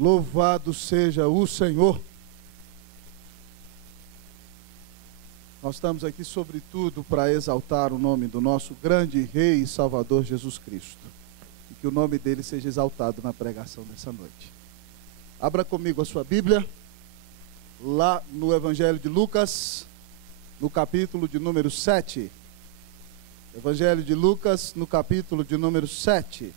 Louvado seja o Senhor. Nós estamos aqui, sobretudo, para exaltar o nome do nosso grande Rei e Salvador Jesus Cristo. E que o nome dele seja exaltado na pregação dessa noite. Abra comigo a sua Bíblia, lá no Evangelho de Lucas, no capítulo de número 7. Evangelho de Lucas, no capítulo de número 7.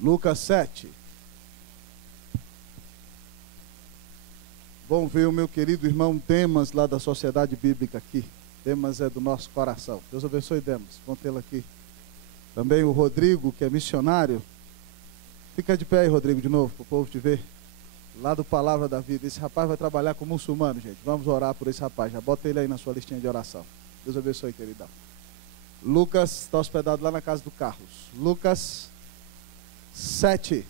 Lucas 7. Bom ver o meu querido irmão Demas, lá da Sociedade Bíblica aqui. Demas é do nosso coração. Deus abençoe, Demas. Bom tê-lo aqui. Também o Rodrigo, que é missionário. Fica de pé aí, Rodrigo, de novo, para o povo te ver. Lá do Palavra da Vida. Esse rapaz vai trabalhar com muçulmano, gente. Vamos orar por esse rapaz. Já bota ele aí na sua listinha de oração. Deus abençoe, queridão. Lucas está hospedado lá na casa do Carlos. Lucas 7.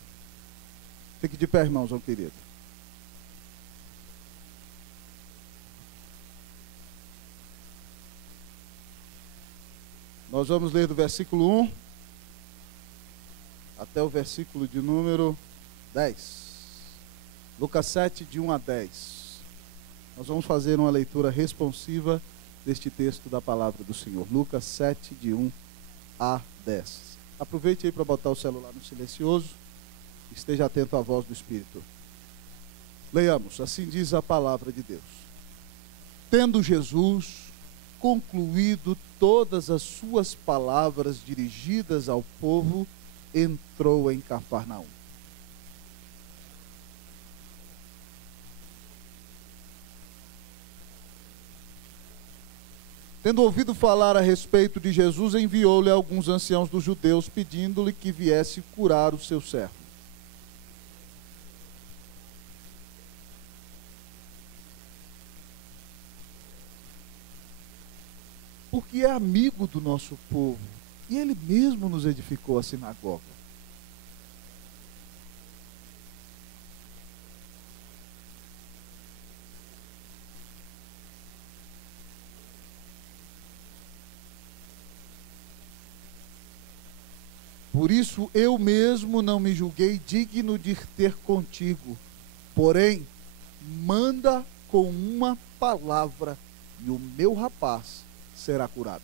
Fique de pé, irmãos, meu querido. Nós vamos ler do versículo 1 até o versículo de número 10. Lucas 7, de 1 a 10. Nós vamos fazer uma leitura responsiva deste texto da palavra do Senhor. Lucas 7, de 1 a 10. Aproveite aí para botar o celular no silencioso. Esteja atento à voz do Espírito. Leiamos, assim diz a palavra de Deus. Tendo Jesus concluído todas as suas palavras dirigidas ao povo, entrou em Cafarnaum. Tendo ouvido falar a respeito de Jesus, enviou-lhe alguns anciãos dos judeus, pedindo-lhe que viesse curar o seu servo. Porque é amigo do nosso povo, e ele mesmo nos edificou a sinagoga. Por isso eu mesmo não me julguei digno de ter contigo, porém, manda com uma palavra, e o meu rapaz será curado.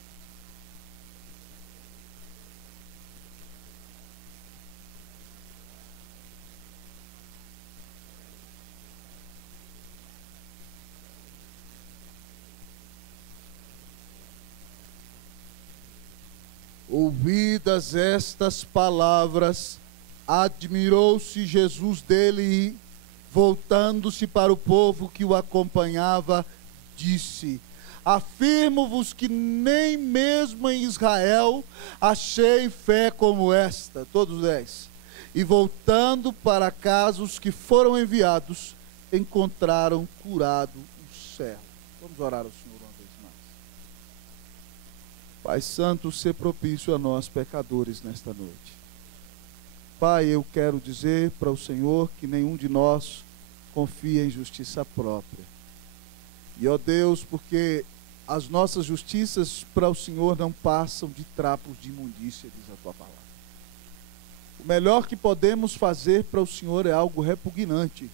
Ouvidas estas palavras, admirou-se Jesus dele e, voltando-se para o povo que o acompanhava, disse: afirmo-vos que nem mesmo em Israel achei fé como esta. Todos 10. E voltando para casa, os que foram enviados encontraram curado o servo. Vamos orar ao Senhor uma vez mais. Pai Santo, ser propício a nós pecadores nesta noite. Pai, eu quero dizer para o Senhor que nenhum de nós confia em justiça própria. E, ó Deus, porque as nossas justiças para o Senhor não passam de trapos de imundícia, diz a tua palavra. O melhor que podemos fazer para o Senhor é algo repugnante,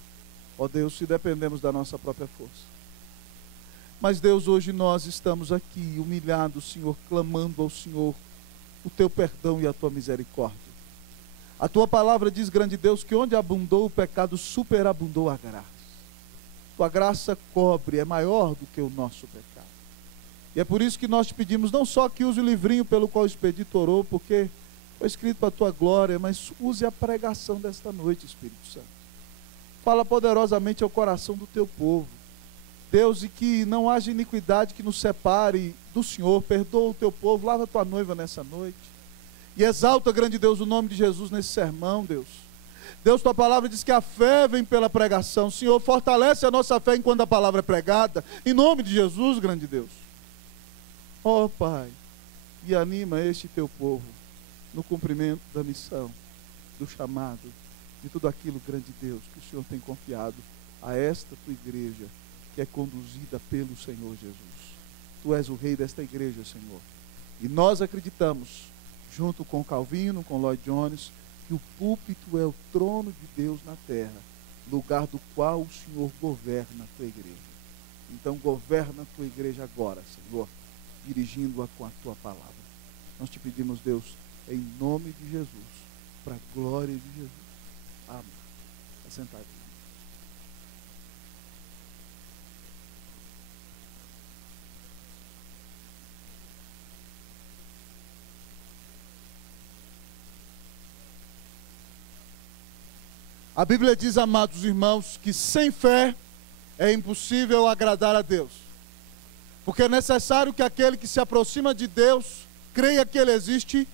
ó Deus, se dependemos da nossa própria força. Mas, Deus, hoje nós estamos aqui humilhados, Senhor, clamando ao Senhor o teu perdão e a tua misericórdia. A tua palavra diz, grande Deus, que onde abundou o pecado, superabundou a graça. Tua graça cobre, é maior do que o nosso pecado. E é por isso que nós te pedimos, não só que use o livrinho pelo qual o Expedito orou, porque foi escrito para a tua glória, mas use a pregação desta noite, Espírito Santo. Fala poderosamente ao coração do teu povo. Deus, e que não haja iniquidade que nos separe do Senhor. Perdoa o teu povo, lava a tua noiva nessa noite. E exalta, grande Deus, o nome de Jesus nesse sermão, Deus. Deus, tua palavra diz que a fé vem pela pregação. Senhor, fortalece a nossa fé enquanto a palavra é pregada. Em nome de Jesus, grande Deus. Ó Pai, e anima este teu povo no cumprimento da missão, do chamado, de tudo aquilo, grande Deus, que o Senhor tem confiado a esta tua igreja, que é conduzida pelo Senhor Jesus. Tu és o rei desta igreja, Senhor. E nós acreditamos, junto com Calvino, com Lloyd Jones, que que o púlpito é o trono de Deus na terra, lugar do qual o Senhor governa a tua igreja. Então governa a tua igreja agora, Senhor, dirigindo-a com a tua palavra. Nós te pedimos, Deus, em nome de Jesus, para a glória de Jesus. Amém. Está sentado. A Bíblia diz, amados irmãos, que sem fé é impossível agradar a Deus. Porque é necessário que aquele que se aproxima de Deus creia que Ele existe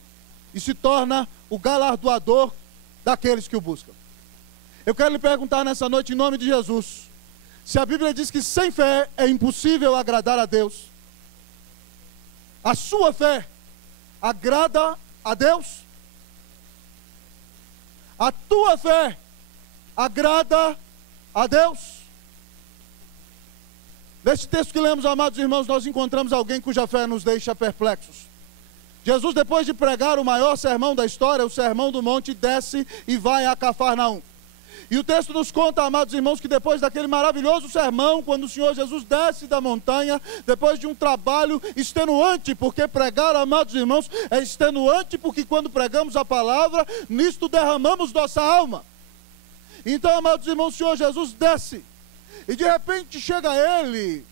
e se torna o galardoador daqueles que o buscam. Eu quero lhe perguntar nessa noite, em nome de Jesus, se a Bíblia diz que sem fé é impossível agradar a Deus, a sua fé agrada a Deus? A tua fé agrada a Deus? Neste texto que lemos, amados irmãos, nós encontramos alguém cuja fé nos deixa perplexos. Jesus, depois de pregar o maior sermão da história, o Sermão do Monte, desce e vai a Cafarnaum. E o texto nos conta, amados irmãos, que depois daquele maravilhoso sermão, quando o Senhor Jesus desce da montanha, depois de um trabalho extenuante, porque pregar, amados irmãos, é extenuante, porque quando pregamos a palavra, nisto derramamos nossa alma. Então, amados irmãos, o Senhor Jesus desce, e de repente chega a ele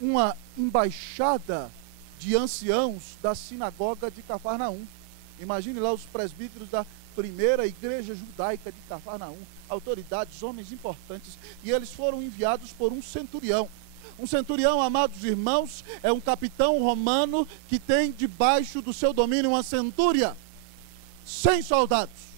uma embaixada de anciãos da sinagoga de Cafarnaum. Imagine lá os presbíteros da primeira igreja judaica de Cafarnaum, autoridades, homens importantes, e eles foram enviados por um centurião. Um centurião, amados irmãos, é um capitão romano que tem debaixo do seu domínio uma centúria, 100 soldados.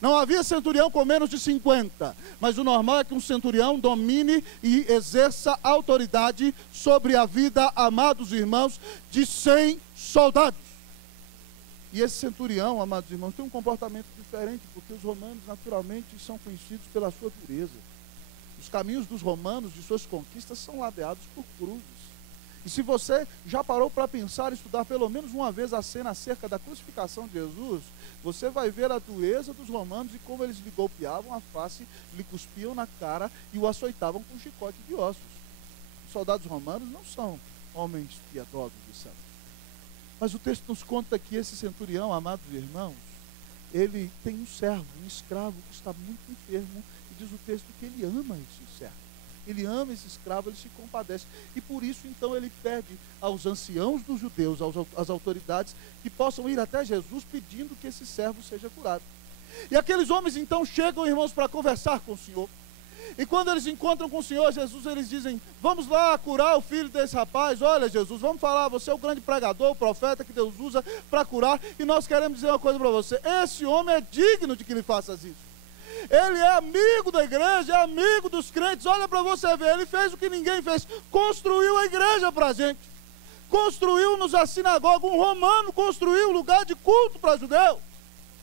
Não havia centurião com menos de 50, mas o normal é que um centurião domine e exerça autoridade sobre a vida, amados irmãos, de 100 soldados. E esse centurião, amados irmãos, tem um comportamento diferente, porque os romanos naturalmente são conhecidos pela sua dureza. Os caminhos dos romanos, de suas conquistas, são ladeados por cruzes. E se você já parou para pensar, estudar pelo menos uma vez a cena acerca da crucificação de Jesus, você vai ver a dureza dos romanos e como eles lhe golpeavam a face, lhe cuspiam na cara e o açoitavam com chicote de ossos. Os soldados romanos não são homens piedosos e santos. Mas o texto nos conta que esse centurião, amados irmãos, ele tem um servo, um escravo que está muito enfermo, e diz o texto que ele ama esse servo. Ele ama esse escravo, ele se compadece. E por isso, então, ele pede aos anciãos dos judeus, às autoridades, que possam ir até Jesus pedindo que esse servo seja curado. E aqueles homens, então, chegam, irmãos, para conversar com o Senhor. E quando eles encontram com o Senhor Jesus, eles dizem, vamos lá curar o filho desse rapaz. Olha, Jesus, vamos falar, você é o grande pregador, o profeta que Deus usa para curar. E nós queremos dizer uma coisa para você, esse homem é digno de que lhe faças isso. Ele é amigo da igreja, é amigo dos crentes. Olha para você ver, ele fez o que ninguém fez, construiu a igreja para a gente, construiu-nos a sinagoga. Um romano construiu um lugar de culto para judeus.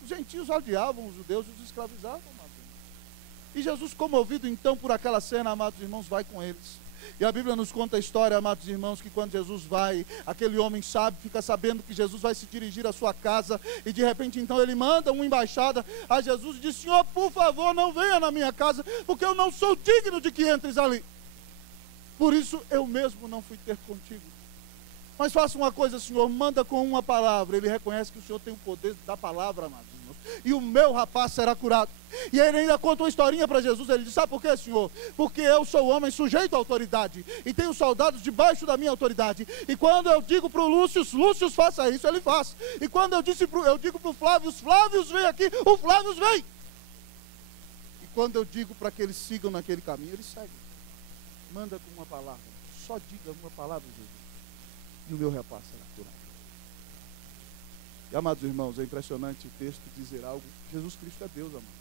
Os gentios odiavam os judeus e os escravizavam, amados. E Jesus, comovido então por aquela cena, amados irmãos, vai com eles. E a Bíblia nos conta a história, amados irmãos, que quando Jesus vai, aquele homem sabe, fica sabendo que Jesus vai se dirigir à sua casa, e de repente então ele manda uma embaixada a Jesus e diz, Senhor, por favor, não venha na minha casa, porque eu não sou digno de que entres ali. Por isso eu mesmo não fui ter contigo. Mas faça uma coisa, Senhor, manda com uma palavra. Ele reconhece que o Senhor tem o poder da palavra, amados irmãos, e o meu rapaz será curado. E ele ainda conta uma historinha para Jesus. Ele diz, sabe por quê, Senhor? Porque eu sou homem sujeito à autoridade, e tenho soldados debaixo da minha autoridade. E quando eu digo para o Lúcio faça isso, ele faz. E quando eu digo para o Flávio vem aqui, o Flávio vem. E quando eu digo para que eles sigam naquele caminho, eles seguem. Manda com uma palavra, só diga uma palavra, Jesus, e o meu rapaz será curado. E, amados irmãos, é impressionante o texto dizer algo. Jesus Cristo é Deus, amado.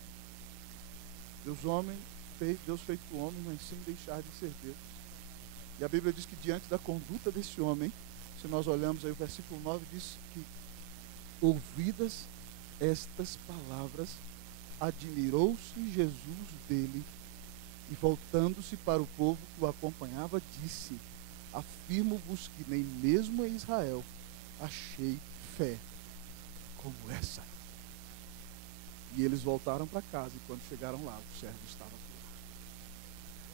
Deus feito homem, mas sem deixar de ser Deus. E a Bíblia diz que diante da conduta desse homem, se nós olhamos aí o versículo 9, diz que ouvidas estas palavras, admirou-se Jesus dele, e voltando-se para o povo que o acompanhava, disse, afirmo-vos que nem mesmo em Israel achei fé como essa. E eles voltaram para casa, e quando chegaram lá, o servo estava curado.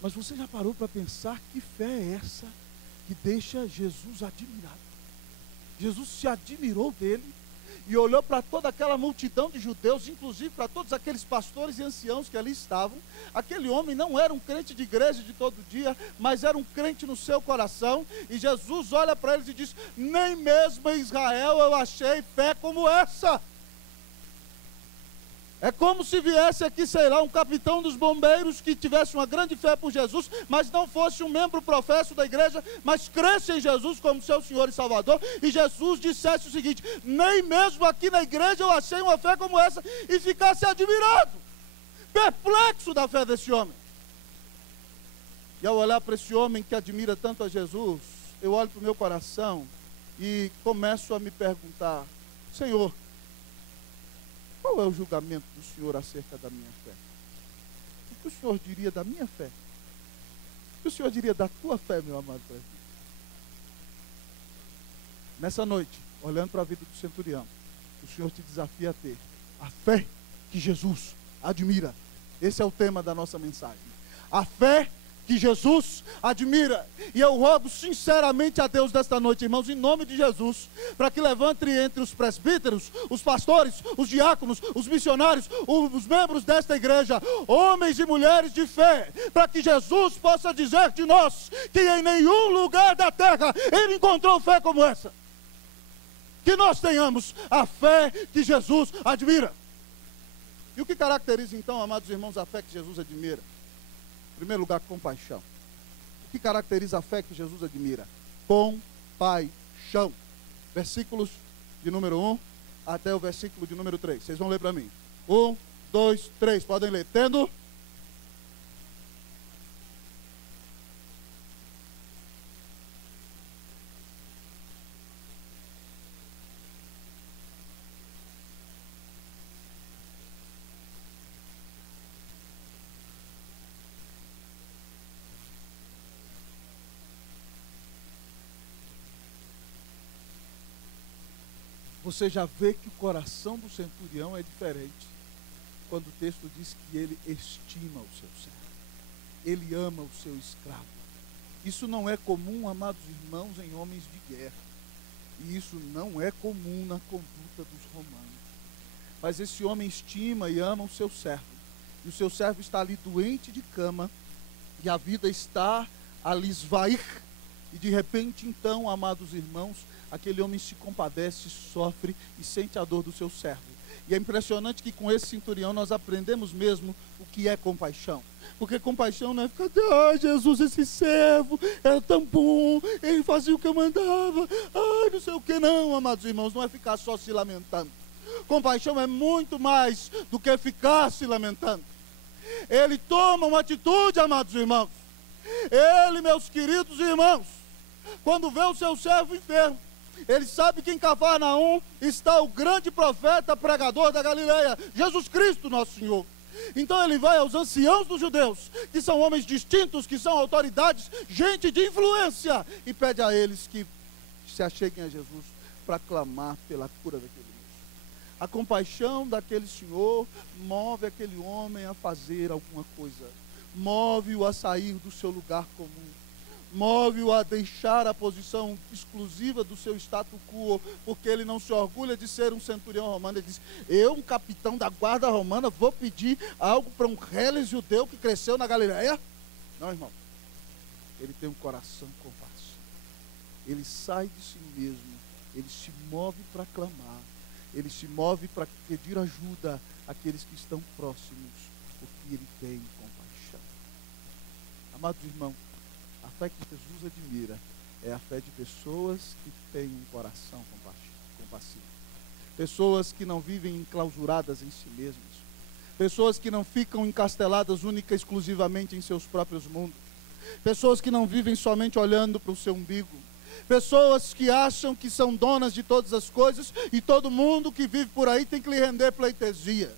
Mas você já parou para pensar que fé é essa que deixa Jesus admirado? Jesus se admirou dele e olhou para toda aquela multidão de judeus, inclusive para todos aqueles pastores e anciãos que ali estavam. Aquele homem não era um crente de igreja de todo dia, mas era um crente no seu coração. E Jesus olha para eles e diz: nem mesmo em Israel eu achei fé como essa. É como se viesse aqui, sei lá, um capitão dos bombeiros que tivesse uma grande fé por Jesus, mas não fosse um membro professo da igreja, mas cresce em Jesus como seu Senhor e Salvador, e Jesus dissesse o seguinte: nem mesmo aqui na igreja eu achei uma fé como essa, e ficasse admirado, perplexo da fé desse homem. E ao olhar para esse homem que admira tanto a Jesus, eu olho para o meu coração e começo a me perguntar: Senhor, qual é o julgamento do Senhor acerca da minha fé? O que o Senhor diria da minha fé? O que o Senhor diria da tua fé, meu amado presbítero? Nessa noite, olhando para a vida do centurião, o Senhor te desafia a ter a fé que Jesus admira. Esse é o tema da nossa mensagem. A fé que Jesus admira. E eu rogo sinceramente a Deus desta noite, irmãos, em nome de Jesus, para que levante entre os presbíteros, os pastores, os diáconos, os missionários, os membros desta igreja, homens e mulheres de fé, para que Jesus possa dizer de nós que em nenhum lugar da terra ele encontrou fé como essa. Que nós tenhamos a fé que Jesus admira. E o que caracteriza então, amados irmãos, a fé que Jesus admira? Em primeiro lugar, compaixão. O que caracteriza a fé que Jesus admira? Compaixão. Versículos de número 1 até o versículo de número 3. Vocês vão ler para mim. 1, 2, 3. Podem ler. Tendo Você já vê que o coração do centurião é diferente quando o texto diz que ele estima o seu servo, ele ama o seu escravo. Isso não é comum, amados irmãos, em homens de guerra, e isso não é comum na conduta dos romanos. Mas esse homem estima e ama o seu servo, e o seu servo está ali doente de cama, e a vida está a lhe esvair, e de repente então, amados irmãos, aquele homem se compadece, sofre e sente a dor do seu servo. E é impressionante que com esse centurião nós aprendemos mesmo o que é compaixão. Porque compaixão não é ficar: ai, Jesus, esse servo era tão bom, ele fazia o que eu mandava, ai, não sei o que. Não, amados irmãos, não é ficar só se lamentando. Compaixão é muito mais do que ficar se lamentando. Ele toma uma atitude, amados irmãos. Ele, meus queridos irmãos, quando vê o seu servo enfermo, ele sabe que em Cafarnaum está o grande profeta pregador da Galileia, Jesus Cristo, nosso Senhor. Então ele vai aos anciãos dos judeus, que são homens distintos, que são autoridades, gente de influência, e pede a eles que se acheguem a Jesus para clamar pela cura daquele moço. A compaixão daquele senhor move aquele homem a fazer alguma coisa, move-o a sair do seu lugar comum, move-o a deixar a posição exclusiva do seu status quo, porque ele não se orgulha de ser um centurião romano. Ele diz: eu, um capitão da guarda romana, vou pedir algo para um reles judeu que cresceu na Galileia? Não, irmão. Ele tem um coração compassivo. Ele sai de si mesmo, ele se move para clamar, ele se move para pedir ajuda àqueles que estão próximos, porque ele tem compaixão. Amados irmãos, a fé que Jesus admira é a fé de pessoas que têm um coração compassivo. Pessoas que não vivem enclausuradas em si mesmas. Pessoas que não ficam encasteladas única e exclusivamente em seus próprios mundos. Pessoas que não vivem somente olhando para o seu umbigo. Pessoas que acham que são donas de todas as coisas e todo mundo que vive por aí tem que lhe render pleitesia.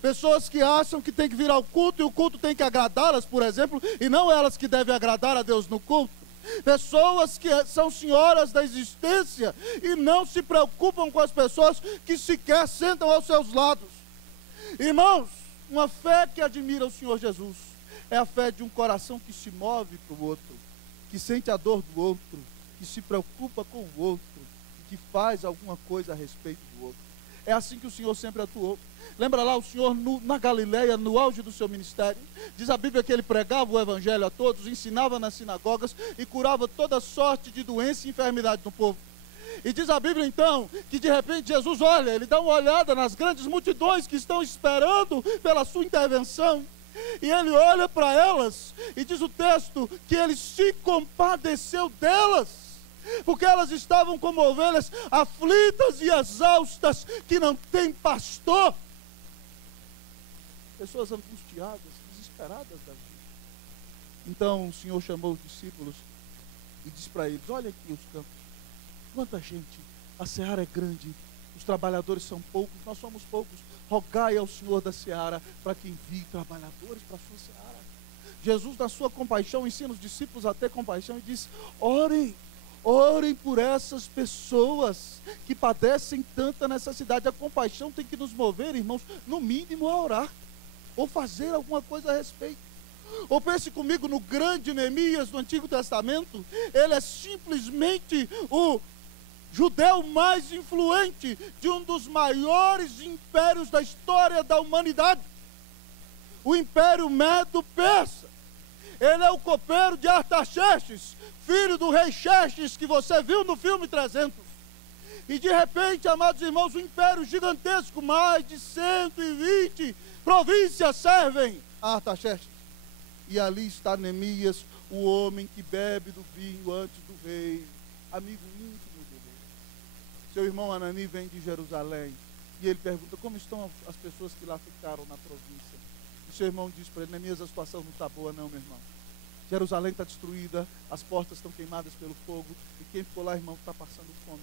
Pessoas que acham que tem que vir ao culto e o culto tem que agradá-las, por exemplo, e não elas que devem agradar a Deus no culto. Pessoas que são senhoras da existência e não se preocupam com as pessoas que sequer sentam aos seus lados. Irmãos, uma fé que admira o Senhor Jesus é a fé de um coração que se move para o outro, que sente a dor do outro, que se preocupa com o outro e que faz alguma coisa a respeito do outro. É assim que o Senhor sempre atuou. Lembra lá o Senhor na Galileia, no auge do seu ministério? Diz a Bíblia que ele pregava o evangelho a todos, ensinava nas sinagogas e curava toda sorte de doença e enfermidade no povo. E diz a Bíblia então, que de repente Jesus olha, ele dá uma olhada nas grandes multidões que estão esperando pela sua intervenção. E ele olha para elas e diz o texto que ele se compadeceu delas, porque elas estavam como ovelhas aflitas e exaustas, que não têm pastor. Pessoas angustiadas, desesperadas da vida. Então o Senhor chamou os discípulos e disse para eles: olha aqui os campos, quanta gente, a seara é grande, os trabalhadores são poucos, nós somos poucos. Rogai ao Senhor da seara para que envie trabalhadores para a sua seara. Jesus, na sua compaixão, ensina os discípulos a ter compaixão e diz: orem, orem por essas pessoas que padecem tanta necessidade. A compaixão tem que nos mover, irmãos, no mínimo a orar, ou fazer alguma coisa a respeito. Ou pense comigo no grande Neemias do Antigo Testamento. Ele é simplesmente o judeu mais influente de um dos maiores impérios da história da humanidade, o Império Medo-Persa. Ele é o copeiro de Artaxerxes, filho do rei Xerxes, que você viu no filme 300. E de repente, amados irmãos, um império gigantesco, mais de 120 províncias servem a Artaxerxes. E ali está Neemias, o homem que bebe do vinho antes do rei, amigo íntimo do rei. Seu irmão Anani vem de Jerusalém e ele pergunta: como estão as pessoas que lá ficaram na província? E seu irmão diz para ele: Neemias, a situação não está boa não, meu irmão. Jerusalém está destruída, as portas estão queimadas pelo fogo, e quem ficou lá, irmão, está passando fome.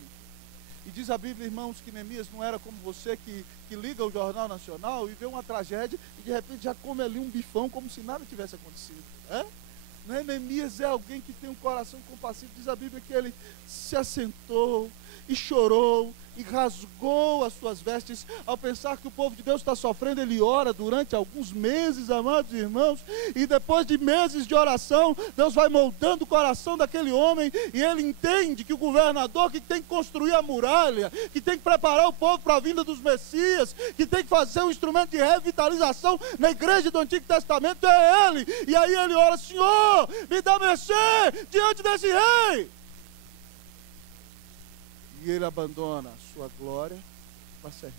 E diz a Bíblia, irmãos, que Neemias não era como você que liga o Jornal Nacional e vê uma tragédia e de repente já come ali um bifão como se nada tivesse acontecido. Não é? Neemias é alguém que tem um coração compassivo. Diz a Bíblia que ele se assentou e chorou e rasgou as suas vestes ao pensar que o povo de Deus está sofrendo. Ele ora durante alguns meses, amados irmãos, e depois de meses de oração, Deus vai moldando o coração daquele homem, e ele entende que o governador que tem que construir a muralha, que tem que preparar o povo para a vinda dos Messias, que tem que fazer um instrumento de revitalização na igreja do Antigo Testamento, é ele. E aí ele ora: Senhor, me dá mercê diante desse rei. E ele abandona a sua glória para servir,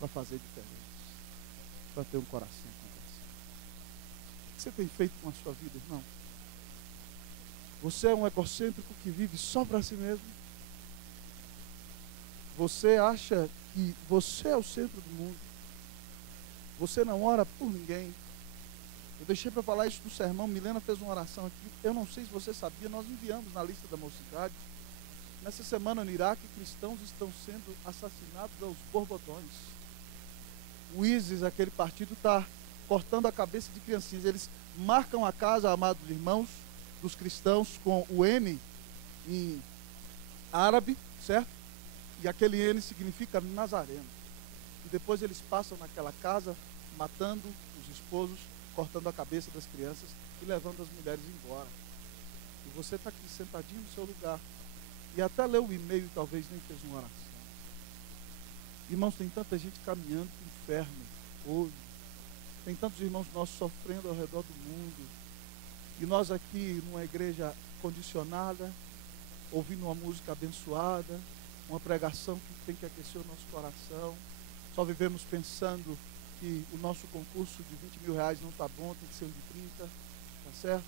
para fazer diferença, para ter um coração compassivo. O que você tem feito com a sua vida, irmão? Você é um egocêntrico que vive só para si mesmo? Você acha que você é o centro do mundo? Você não ora por ninguém? Eu deixei para falar isso no sermão. Milena fez uma oração aqui. Eu não sei se você sabia, nós enviamos na lista da mocidade. Nessa semana no Iraque, cristãos estão sendo assassinados aos borbotões. O ISIS, aquele partido, está cortando a cabeça de criancinhas. Eles marcam a casa, amados irmãos, dos cristãos com o N em árabe, certo? E aquele N significa Nazareno. E depois eles passam naquela casa, matando os esposos, cortando a cabeça das crianças e levando as mulheres embora. E você está aqui sentadinho no seu lugar, e até leu o e-mail e talvez nem fez uma oração. Irmãos, tem tanta gente caminhando para o inferno hoje. Tem tantos irmãos nossos sofrendo ao redor do mundo. E nós aqui, numa igreja condicionada, ouvindo uma música abençoada, uma pregação que tem que aquecer o nosso coração. Só vivemos pensando que o nosso concurso de 20 mil reais não está bom, tem que ser um de 30, tá certo?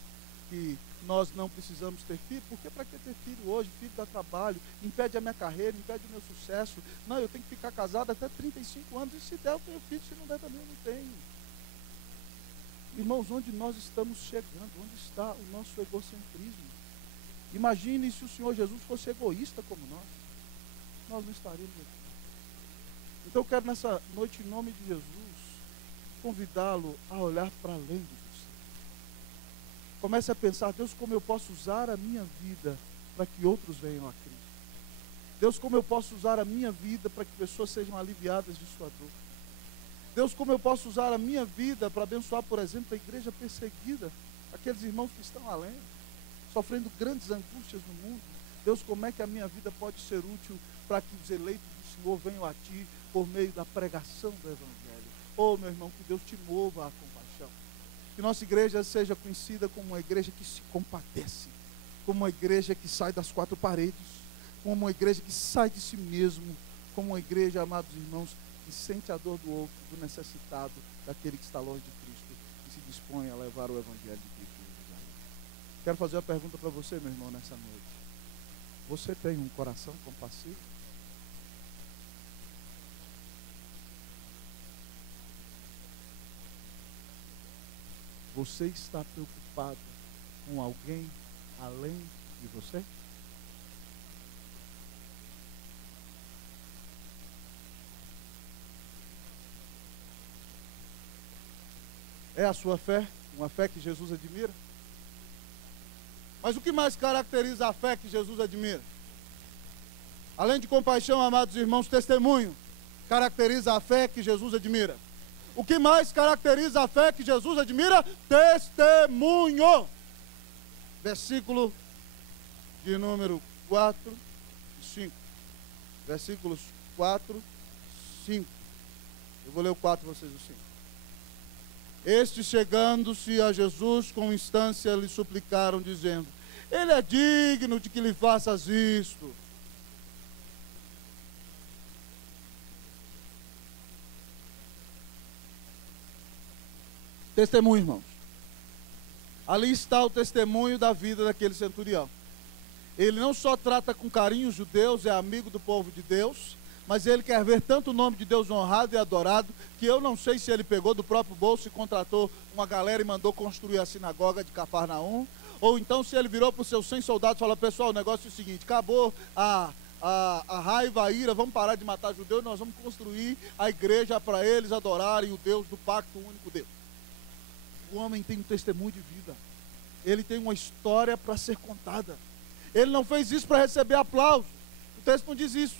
Que nós não precisamos ter filho, porque para que ter filho hoje? Filho dá trabalho, impede a minha carreira, impede o meu sucesso. Não, eu tenho que ficar casado até 35 anos, e se der eu tenho filho, se não der também eu não tenho. Irmãos, onde nós estamos chegando? Onde está o nosso egocentrismo? Imagine se o Senhor Jesus fosse egoísta como nós não estaríamos aqui. Então eu quero nessa noite, em nome de Jesus, convidá-lo a olhar para além de você. Comece a pensar: Deus, como eu posso usar a minha vida para que outros venham a Cristo? Deus, como eu posso usar a minha vida para que pessoas sejam aliviadas de sua dor? Deus, como eu posso usar a minha vida para abençoar, por exemplo, a igreja perseguida, aqueles irmãos que estão além, sofrendo grandes angústias no mundo. Deus, como é que a minha vida pode ser útil para que os eleitos do Senhor venham a Ti por meio da pregação do Evangelho? Oh, meu irmão, que Deus te mova a compaixão. Que nossa igreja seja conhecida como uma igreja que se compadece, como uma igreja que sai das quatro paredes, como uma igreja que sai de si mesmo, como uma igreja, amados irmãos, que sente a dor do outro, do necessitado, daquele que está longe de Cristo, e se dispõe a levar o Evangelho de Cristo. Quero fazer uma pergunta para você, meu irmão, nessa noite. Você tem um coração compassivo? Você está preocupado com alguém além de você? É a sua fé, uma fé que Jesus admira? Mas o que mais caracteriza a fé que Jesus admira? Além de compaixão, amados irmãos, testemunho caracteriza a fé que Jesus admira. O que mais caracteriza a fé que Jesus admira? Testemunho. Versículo de número 4 e 5. Versículos 4 e 5. Eu vou ler o 4 e vocês o 5. Estes, chegando-se a Jesus com instância, lhe suplicaram, dizendo: Ele é digno de que lhe faças isto. Testemunho, irmãos. Ali está o testemunho da vida daquele centurião. Ele não só trata com carinho os judeus, é amigo do povo de Deus, mas ele quer ver tanto o nome de Deus honrado e adorado, que eu não sei se ele pegou do próprio bolso e contratou uma galera e mandou construir a sinagoga de Cafarnaum, ou então se ele virou para os seus 100 soldados e falou: pessoal, o negócio é o seguinte, acabou a raiva, a ira, vamos parar de matar judeus, nós vamos construir a igreja para eles adorarem o Deus do pacto, o único Deus. O homem tem um testemunho de vida, ele tem uma história para ser contada, ele não fez isso para receber aplauso, o texto não diz isso.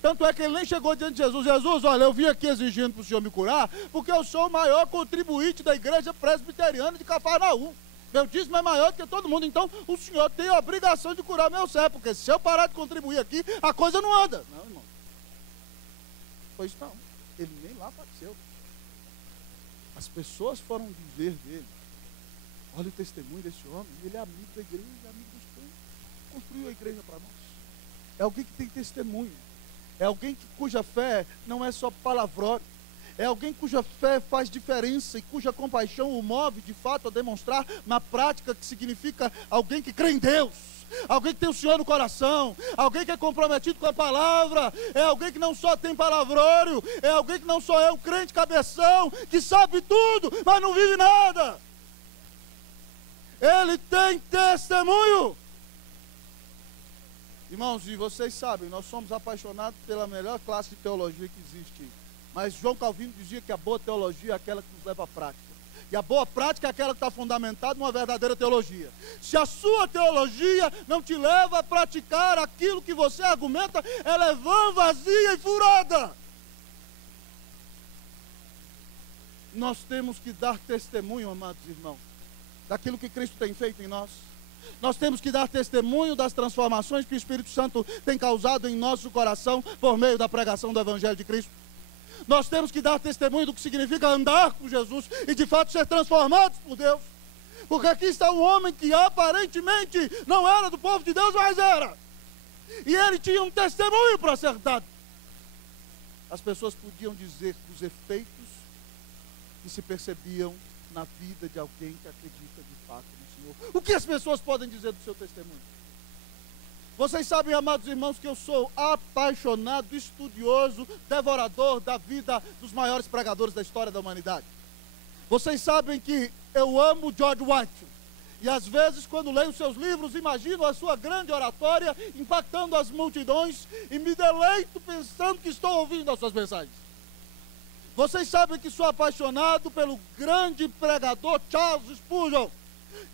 Tanto é que ele nem chegou diante de Jesus: Jesus, olha, eu vim aqui exigindo para o Senhor me curar, porque eu sou o maior contribuinte da igreja presbiteriana de Cafarnaum. Meu dízimo é maior do que todo mundo, então o Senhor tem a obrigação de curar meu servo, porque se eu parar de contribuir aqui, a coisa não anda. Não, irmão. Pois não, ele nem lá apareceu. As pessoas foram dizer dele: olha o testemunho desse homem, ele é amigo da igreja, amigo dos crentes, construiu a igreja para nós. É alguém que tem testemunho. É alguém cuja fé não é só palavrão. É alguém cuja fé faz diferença e cuja compaixão o move de fato a demonstrar na prática, que significa alguém que crê em Deus, alguém que tem o Senhor no coração, alguém que é comprometido com a palavra, é alguém que não só tem palavrôrio, é alguém que não só é o crente cabeção, que sabe tudo, mas não vive nada. Ele tem testemunho. Irmãos, e vocês sabem, nós somos apaixonados pela melhor classe de teologia que existe. Mas João Calvino dizia que a boa teologia é aquela que nos leva à prática. E a boa prática é aquela que está fundamentada numa verdadeira teologia. Se a sua teologia não te leva a praticar aquilo que você argumenta, ela é vã, vazia e furada. Nós temos que dar testemunho, amados irmãos, daquilo que Cristo tem feito em nós. Nós temos que dar testemunho das transformações que o Espírito Santo tem causado em nosso coração por meio da pregação do Evangelho de Cristo. Nós temos que dar testemunho do que significa andar com Jesus e de fato ser transformados por Deus. Porque aqui está um homem que aparentemente não era do povo de Deus, mas era. E ele tinha um testemunho para ser dado. As pessoas podiam dizer os efeitos que se percebiam na vida de alguém que acredita de fato no Senhor. O que as pessoas podem dizer do seu testemunho? Vocês sabem, amados irmãos, que eu sou apaixonado, estudioso, devorador da vida dos maiores pregadores da história da humanidade. Vocês sabem que eu amo George Whitefield. E às vezes, quando leio seus livros, imagino a sua grande oratória impactando as multidões e me deleito pensando que estou ouvindo as suas mensagens. Vocês sabem que sou apaixonado pelo grande pregador Charles Spurgeon,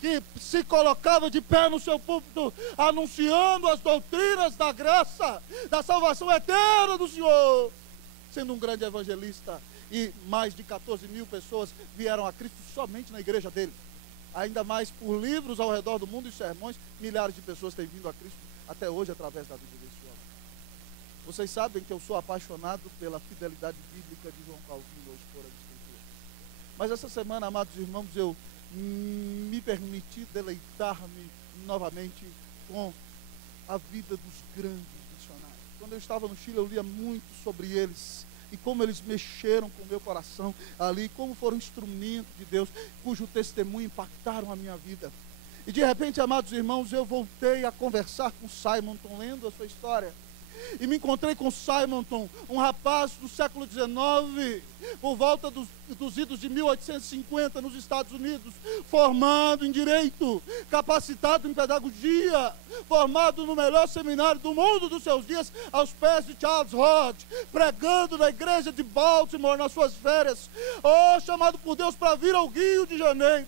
que se colocava de pé no seu púlpito, anunciando as doutrinas da graça, da salvação eterna do Senhor. sendo um grande evangelista, e mais de 14 mil pessoas vieram a Cristo somente na igreja dele. Ainda mais por livros ao redor do mundo e sermões, milhares de pessoas têm vindo a Cristo até hoje através da vida desse homem. Vocês sabem que eu sou apaixonado pela fidelidade bíblica de João Calvino, hoje por Escritura. Mas essa semana, amados irmãos, eu me permiti deleitar-me novamente com a vida dos grandes missionários. Quando eu estava no Chile, eu lia muito sobre eles e como eles mexeram com o meu coração ali, como foram instrumento de Deus, cujo testemunho impactaram a minha vida. E de repente, amados irmãos, eu voltei a conversar com Simonton, lendo a sua história. E me encontrei com Simonton, um rapaz do século XIX, por volta dos idos de 1850, nos Estados Unidos, formado em direito, capacitado em pedagogia, formado no melhor seminário do mundo dos seus dias, aos pés de Charles Hodge, pregando na igreja de Baltimore nas suas férias, chamado por Deus para vir ao Rio de Janeiro.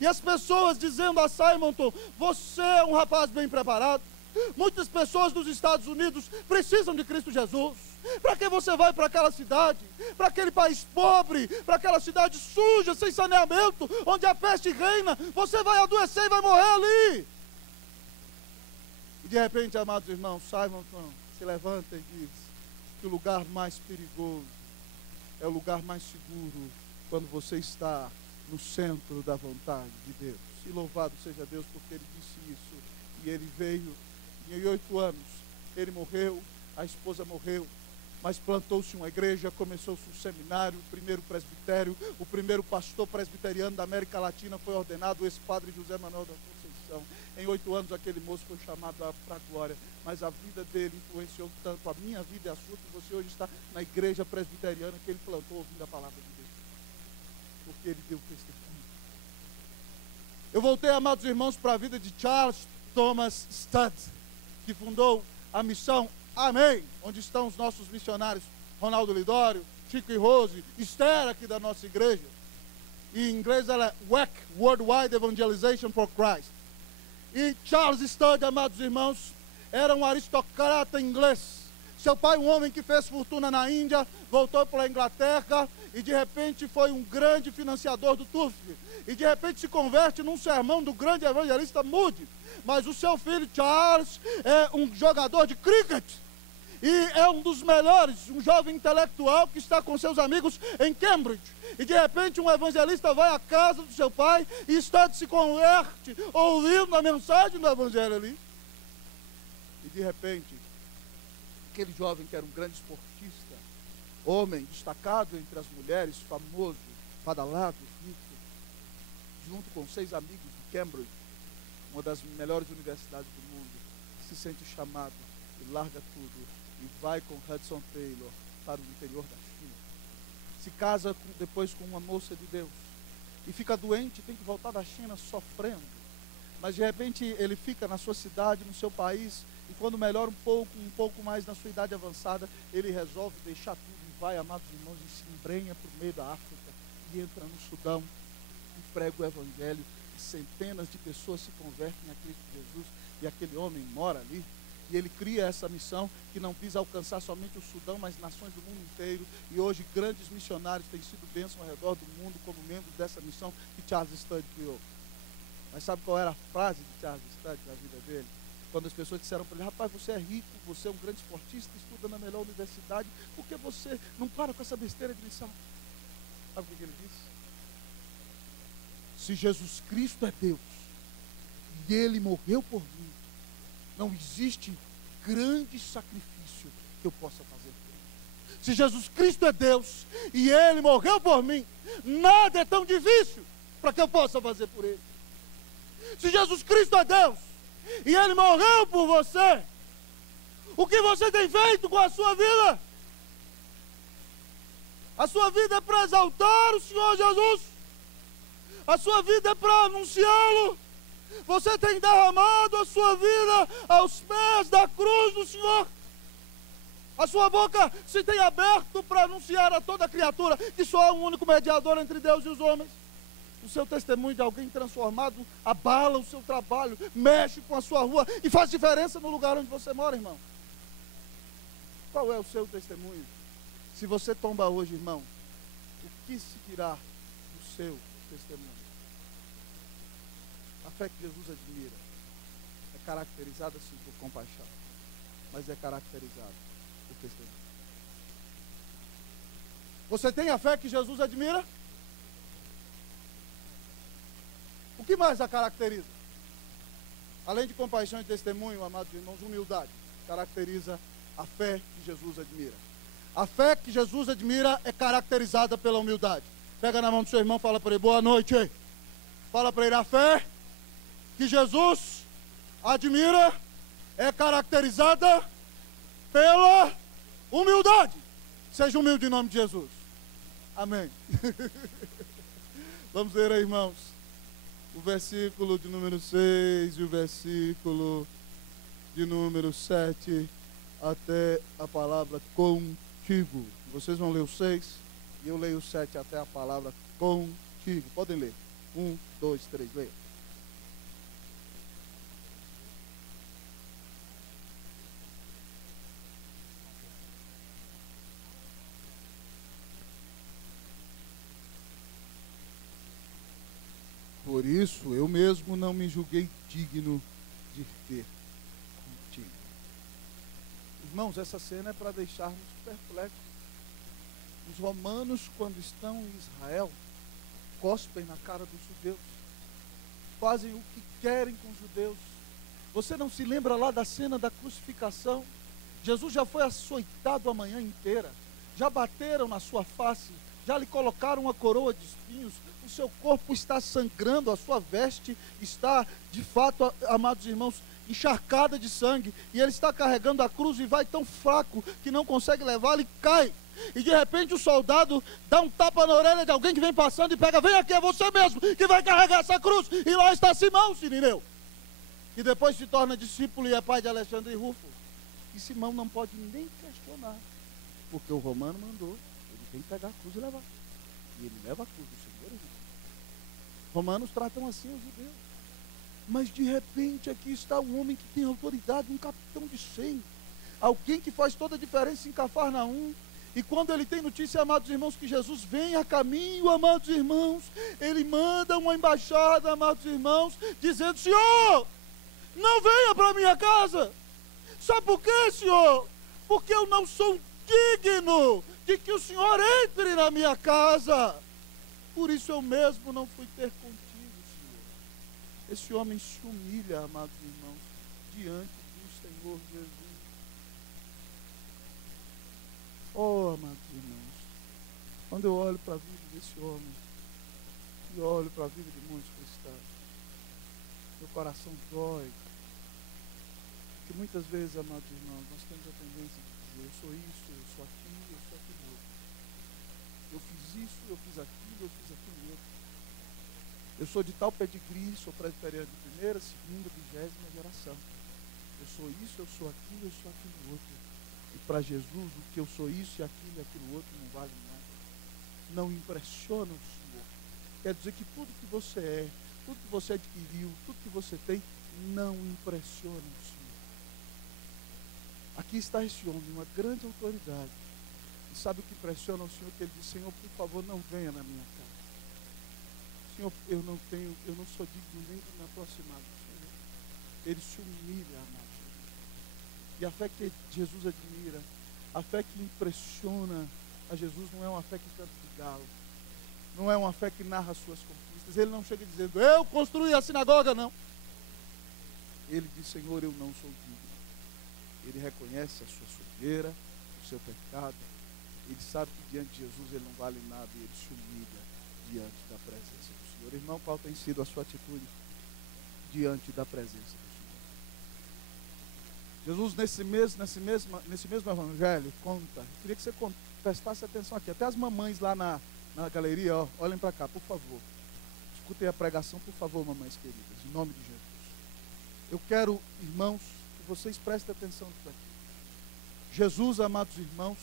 E as pessoas dizendo a Simonton: você é um rapaz bem preparado. Muitas pessoas dos Estados Unidos precisam de Cristo Jesus. Para que você vai para aquela cidade? Para aquele país pobre? Para aquela cidade suja, sem saneamento, onde a peste reina? Você vai adoecer e vai morrer ali. E de repente, amados irmãos, Simonton se levanta e diz que o lugar mais perigoso é o lugar mais seguro quando você está no centro da vontade de Deus. E louvado seja Deus porque ele disse isso. E ele veio. Em 8 anos, ele morreu, a esposa morreu, mas plantou-se uma igreja, começou-se um seminário, o primeiro presbitério, o primeiro pastor presbiteriano da América Latina foi ordenado, esse padre José Manuel da Conceição. Em 8 anos, aquele moço foi chamado para a glória, mas a vida dele influenciou tanto a minha vida e a sua, que você hoje está na igreja presbiteriana que ele plantou ouvindo a palavra de Deus, porque ele deu testemunho. Eu voltei, amados irmãos, para a vida de Charles Thomas Studd, que fundou a missão Amém, onde estão os nossos missionários, Ronaldo Lidório, Chico e Rose, Esther aqui da nossa igreja. E em inglês ela é WEC, Worldwide Evangelization for Christ. E Charles Studd, amados irmãos, era um aristocrata inglês. Seu pai, um homem que fez fortuna na Índia, voltou para a Inglaterra e de repente foi um grande financiador do TUF. E de repente se converte num sermão do grande evangelista Moody. Mas o seu filho Charles é um jogador de cricket e é um dos melhores, um jovem intelectual que está com seus amigos em Cambridge. E de repente um evangelista vai à casa do seu pai e Studd se converte, ouvindo a mensagem do evangelho ali. E de repente, aquele jovem que era um grande esportista, homem destacado entre as mulheres, famoso, badalado, rico, junto com 6 amigos de Cambridge, uma das melhores universidades do mundo, se sente chamado e larga tudo e vai com Hudson Taylor para o interior da China. Se casa depois com uma moça de Deus e fica doente, tem que voltar da China sofrendo. Mas de repente ele fica na sua cidade, no seu país, e quando melhora um pouco mais na sua idade avançada, ele resolve deixar tudo e vai, amados irmãos, e se embrenha para o meio da África e entra no Sudão e prega o evangelho. Centenas de pessoas se convertem a Cristo Jesus e aquele homem mora ali e ele cria essa missão que não visa alcançar somente o Sudão, mas nações do mundo inteiro. E hoje grandes missionários têm sido bênção ao redor do mundo como membros dessa missão que Charles Studd criou. Mas sabe qual era a frase de Charles Studd na vida dele? Quando as pessoas disseram para ele: rapaz, você é rico, você é um grande esportista, estuda na melhor universidade, por que você não para com essa besteira de missão? Sabe o que ele disse? Se Jesus Cristo é Deus e Ele morreu por mim, não existe grande sacrifício que eu possa fazer por Ele. Se Jesus Cristo é Deus e Ele morreu por mim, nada é tão difícil para que eu possa fazer por Ele. Se Jesus Cristo é Deus e Ele morreu por você, o que você tem feito com a sua vida? A sua vida é para exaltar o Senhor Jesus. A sua vida é para anunciá-lo. Você tem derramado a sua vida aos pés da cruz do Senhor. A sua boca se tem aberto para anunciar a toda criatura que só há um único mediador entre Deus e os homens. O seu testemunho de alguém transformado abala o seu trabalho, mexe com a sua rua e faz diferença no lugar onde você mora, irmão. Qual é o seu testemunho? Se você tomba hoje, irmão, o que se dirá do seu testemunho? A fé que Jesus admira é caracterizada sim por compaixão, mas é caracterizada por testemunho. Você tem a fé que Jesus admira? O que mais a caracteriza? Além de compaixão e testemunho, amados irmãos, humildade caracteriza a fé que Jesus admira. A fé que Jesus admira é caracterizada pela humildade. Pega na mão do seu irmão e fala para ele: boa noite. Fala para ele: a fé que Jesus admira é caracterizada pela humildade. Seja humilde em nome de Jesus. Amém. Vamos ler aí, irmãos, o versículo de número 6 e o versículo de número 7 até a palavra contigo. Vocês vão ler o 6 e eu leio o 7 até a palavra contigo. Podem ler. 1, 2, 3, leia. Por isso, eu mesmo não me julguei digno de ter contigo. Irmãos, essa cena é para deixarmos perplexos. Os romanos, quando estão em Israel, cospem na cara dos judeus, fazem o que querem com os judeus. Você não se lembra lá da cena da crucificação? Jesus já foi açoitado a manhã inteira, já bateram na sua face, já lhe colocaram uma coroa de espinhos, o seu corpo está sangrando, a sua veste está, de fato, amados irmãos, encharcada de sangue, e ele está carregando a cruz e vai tão fraco que não consegue levá-la e cai. E de repente o soldado dá um tapa na orelha de alguém que vem passando e pega: vem aqui, é você mesmo que vai carregar essa cruz. E lá está Simão, Sirineu, que depois se torna discípulo e é pai de Alexandre e Rufo. E Simão não pode nem questionar, porque o romano mandou, ele tem que pegar a cruz e levar. E ele leva a cruz do Senhor, irmão. Romanos tratam assim os judeus. Mas de repente aqui está um homem que tem autoridade, um capitão de 100, alguém que faz toda a diferença em Cafarnaum. E quando ele tem notícia, amados irmãos, que Jesus vem a caminho, amados irmãos, ele manda uma embaixada, amados irmãos, dizendo: Senhor, não venha para minha casa. Sabe por quê, Senhor? Porque eu não sou digno de que o Senhor entre na minha casa. Por isso eu mesmo não fui ter contigo, Senhor. Esse homem se humilha, amados irmãos, diante do Senhor Jesus. Oh, amados irmãos, quando eu olho para a vida desse homem e olho para a vida de muitos cristãos, meu coração dói. Porque muitas vezes, amados irmãos, nós temos a tendência de dizer: eu sou isso, eu sou aquilo, eu sou aquilo outro. Eu fiz isso, eu fiz aquilo, eu fiz aquilo outro. Eu sou de tal pedigree, sou presbiteriano de primeira, segunda, 20ª geração. Eu sou isso, eu sou aquilo, eu sou aquilo outro. E para Jesus, o que eu sou isso e aquilo outro não vale nada. Não impressiona o Senhor. Quer dizer que tudo que você é, tudo que você adquiriu, tudo que você tem, não impressiona o Senhor. Aqui está esse homem, uma grande autoridade. E sabe o que impressiona o Senhor? Que ele diz: Senhor, por favor, não venha na minha casa. Senhor, eu não sou digno nem de me aproximar do Senhor. Ele se humilha, amado. E a fé que Jesus admira, a fé que impressiona a Jesus, não é uma fé que canta de galo, não é uma fé que narra as suas conquistas. Ele não chega dizendo: eu construí a sinagoga, não. Ele diz: Senhor, eu não sou digno. Ele reconhece a sua sujeira, o seu pecado. Ele sabe que diante de Jesus ele não vale nada e ele se humilha diante da presença do Senhor. Irmão, qual tem sido a sua atitude diante da presença do Senhor? Jesus, nesse mesmo evangelho, conta. Eu queria que você prestasse atenção aqui. Até as mamães lá na galeria, ó, olhem para cá, por favor. Escutem a pregação, por favor, mamães queridas, em nome de Jesus. Eu quero, irmãos, que vocês prestem atenção nisso aqui. Jesus, amados irmãos,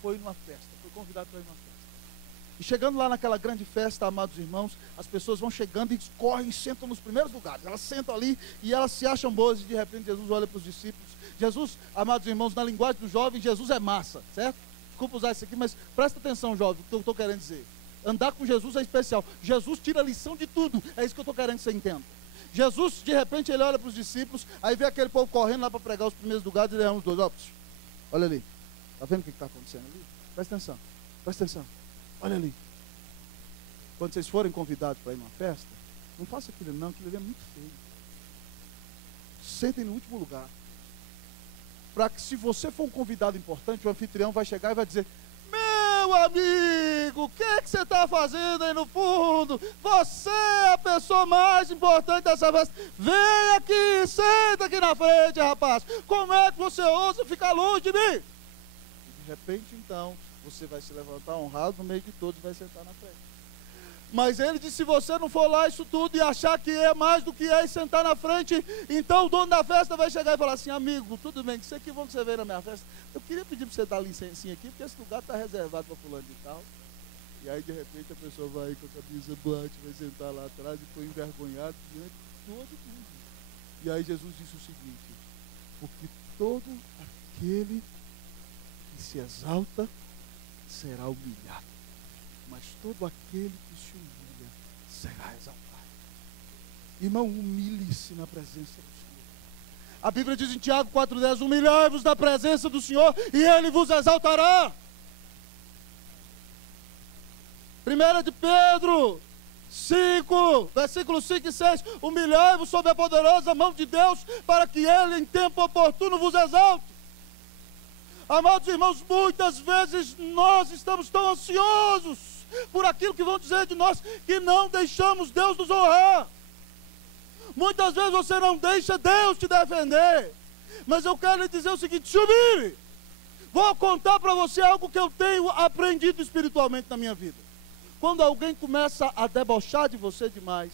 foi numa festa, foi convidado para ir numa festa. E chegando lá naquela grande festa, amados irmãos, as pessoas vão chegando e correm e sentam nos primeiros lugares. Elas sentam ali e elas se acham boas. E de repente Jesus olha para os discípulos. Jesus, amados irmãos, na linguagem do jovem, Jesus é massa, certo? desculpa usar isso aqui, mas presta atenção, jovem, o que eu estou querendo dizer. Andar com Jesus é especial. Jesus tira a lição de tudo. É isso que eu estou querendo que você entenda. Jesus, de repente, ele olha para os discípulos, aí vê aquele povo correndo lá para pregar os primeiros lugares, e ele é uns dois, ó, olha ali. Está vendo o que está acontecendo ali? Presta atenção, presta atenção. Olha ali. Quando vocês forem convidados para ir numa festa, não faça aquilo não, aquilo ali é muito feio. Sentem no último lugar. Para que, se você for um convidado importante, o anfitrião vai chegar e vai dizer: meu amigo, o que você está fazendo aí no fundo? Você é a pessoa mais importante dessa festa. Vem aqui, senta aqui na frente, rapaz. Como é que você ousa ficar longe de mim? E de repente, então, você vai se levantar honrado no meio de todos e vai sentar na frente. Mas ele disse: se você não for lá isso tudo e achar que é mais do que é e sentar na frente, então o dono da festa vai chegar e falar assim: amigo, tudo bem, que bom que você veio na minha festa. Eu queria pedir para você dar licencinha aqui, porque esse lugar está reservado para fulano de tal. E aí de repente a pessoa vai com a camisa bate, vai sentar lá atrás e foi envergonhado diante de todo mundo. E aí Jesus disse o seguinte: porque todo aquele que se exalta será humilhado, mas todo aquele que se humilha será exaltado. Irmão, humilhe-se na presença do Senhor. A Bíblia diz em Tiago 4,10: humilhai-vos na presença do Senhor e Ele vos exaltará. 1 de Pedro 5, versículos 5 e 6: humilhai-vos sob a poderosa mão de Deus, para que Ele em tempo oportuno vos exalte. Amados irmãos, muitas vezes nós estamos tão ansiosos por aquilo que vão dizer de nós, que não deixamos Deus nos honrar. Muitas vezes você não deixa Deus te defender. Mas eu quero lhe dizer o seguinte: se humilhe. Vou contar para você algo que eu tenho aprendido espiritualmente na minha vida. Quando alguém começa a debochar de você demais,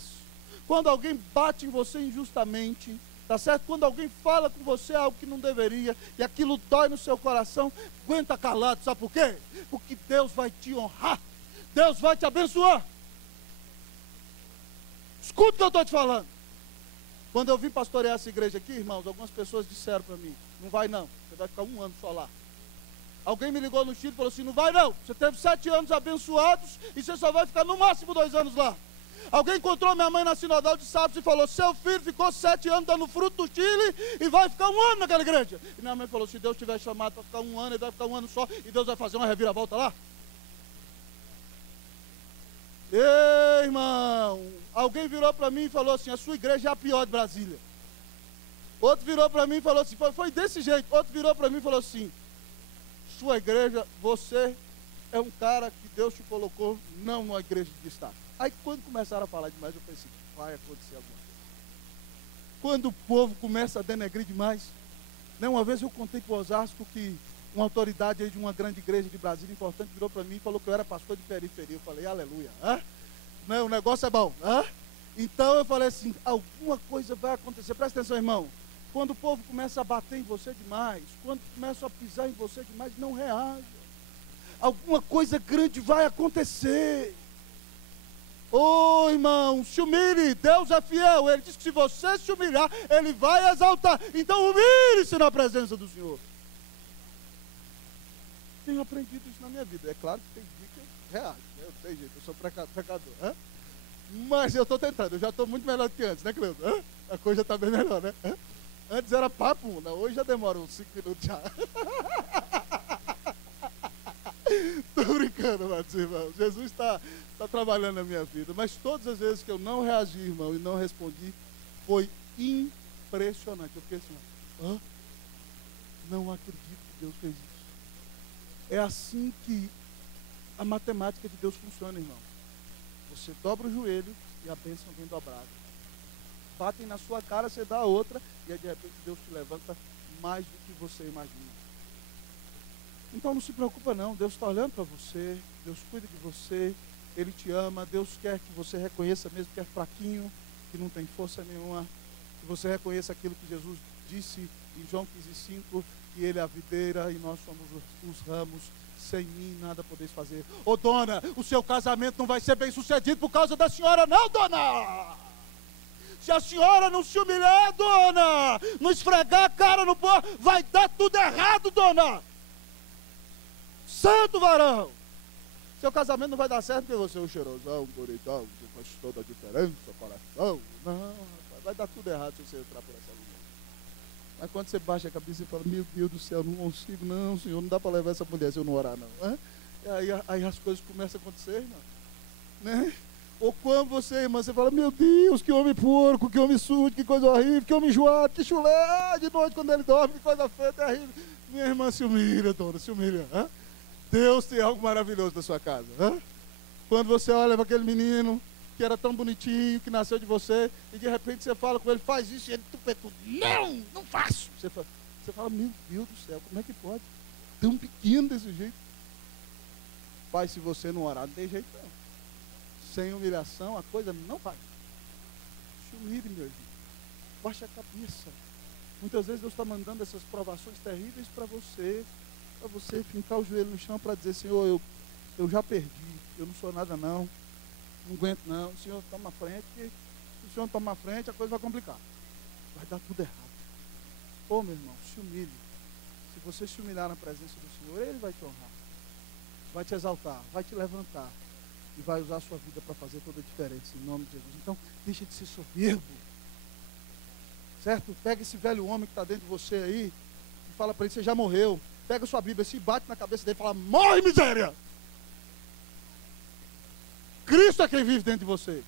quando alguém bate em você injustamente, tá certo? Quando alguém fala com você algo que não deveria, e aquilo dói no seu coração, aguenta calado, sabe por quê? Porque Deus vai te honrar, Deus vai te abençoar. Escuta o que eu estou te falando. Quando eu vim pastorear essa igreja aqui, irmãos, algumas pessoas disseram para mim: não vai não, você vai ficar 1 ano só lá. Alguém me ligou no Chile e falou assim: não vai não, você teve 7 anos abençoados e você só vai ficar no máximo 2 anos lá. Alguém encontrou minha mãe na Sinodal de Sábios e falou: seu filho ficou 7 anos dando fruto do Chile e vai ficar 1 ano naquela igreja. E minha mãe falou: se Deus tiver chamado para ficar 1 ano, ele vai ficar 1 ano só e Deus vai fazer uma reviravolta lá. Ei, irmão, alguém virou para mim e falou assim: a sua igreja é a pior de Brasília. Outro virou para mim e falou assim, foi desse jeito. Outro virou para mim e falou assim: sua igreja, você é um cara que Deus te colocou não numa igreja de destaque. Aí quando começaram a falar demais, eu pensei: vai acontecer alguma coisa. Quando o povo começa a denegrir demais, né? Uma vez eu contei para o Osasco que uma autoridade aí de uma grande igreja de Brasília importante virou para mim e falou que eu era pastor de periferia. Eu falei: aleluia, não, o negócio é bom, Então eu falei assim: alguma coisa vai acontecer. Presta atenção, irmão. Quando o povo começa a bater em você demais, quando começa a pisar em você demais, não reaja. Alguma coisa grande vai acontecer. Ô irmão, se humilhe, Deus é fiel. Ele diz que se você se humilhar, Ele vai exaltar. Então humilhe-se na presença do Senhor. Tenho aprendido isso na minha vida. É claro que tem dicas reais, né? Eu tenho jeito, eu sou pecador. Mas eu estou tentando, eu já estou muito melhor do que antes, né, Cleusa? A coisa está bem melhor, né? Antes era papo, não, hoje já demora uns 5 minutos já. Estou brincando, amados irmãos. Jesus está trabalhando na minha vida. Mas todas as vezes que eu não reagi, irmão, e não respondi, foi impressionante. Eu fiquei assim: não acredito que Deus fez isso. É assim que a matemática de Deus funciona, irmão. Você dobra o joelho e a bênção vem dobrada. Batem na sua cara, você dá a outra, e aí de repente Deus te levanta mais do que você imagina. Então não se preocupa não, Deus está olhando para você, Deus cuida de você, Ele te ama, Deus quer que você reconheça mesmo que é fraquinho, que não tem força nenhuma, que você reconheça aquilo que Jesus disse em João 15,5, que Ele é a videira e nós somos os ramos. Sem mim nada podeis fazer. Ô dona, o seu casamento não vai ser bem sucedido por causa da senhora não, dona. Se a senhora não se humilhar, dona, não esfregar a cara no povo, vai dar tudo errado, dona. santo varão. Seu casamento não vai dar certo porque você é um cheirosão, um bonitão, você faz toda a diferença, coração. Não, rapaz, vai dar tudo errado se você entrar por essa linha. Mas quando você baixa a cabeça e fala, meu Deus do céu, não consigo, não, Senhor, não dá para levar essa mulher se eu não orar, não. É? Aí as coisas começam a acontecer, irmão. Né? Ou quando você, irmã, você fala, meu Deus, que homem porco, que homem sujo, que coisa horrível, que homem enjoado, que chulé, de noite quando ele dorme, que coisa feia, terrível. Minha irmã se humilha, dona, se humilha. Hein? Deus tem algo maravilhoso na sua casa. Hein? Quando você olha para aquele menino que era tão bonitinho, que nasceu de você, e de repente você fala com ele, faz isso, e ele tupetudo, não faço. Você fala, meu Deus do céu, como é que pode? Tão pequeno desse jeito. Pai, se você não orar, não tem jeito não. Sem humilhação, a coisa não vai. Se humilhe, meu irmão. Baixa a cabeça. Muitas vezes Deus está mandando essas provações terríveis para você fincar o joelho no chão para dizer, Senhor, eu já perdi, eu não sou nada não aguento não, o Senhor toma a frente, se o Senhor tomar a frente, a coisa vai complicar. Vai dar tudo errado. Ô meu irmão, se humilhe. Se você se humilhar na presença do Senhor, Ele vai te honrar, vai te exaltar, vai te levantar e vai usar a sua vida para fazer toda a diferença, em nome de Jesus. Então, deixa de ser soberbo, certo? Pega esse velho homem que está dentro de você aí e fala para ele, você já morreu. Pega a sua Bíblia, se bate na cabeça dele e fala, morre miséria! Cristo é quem vive dentro de você.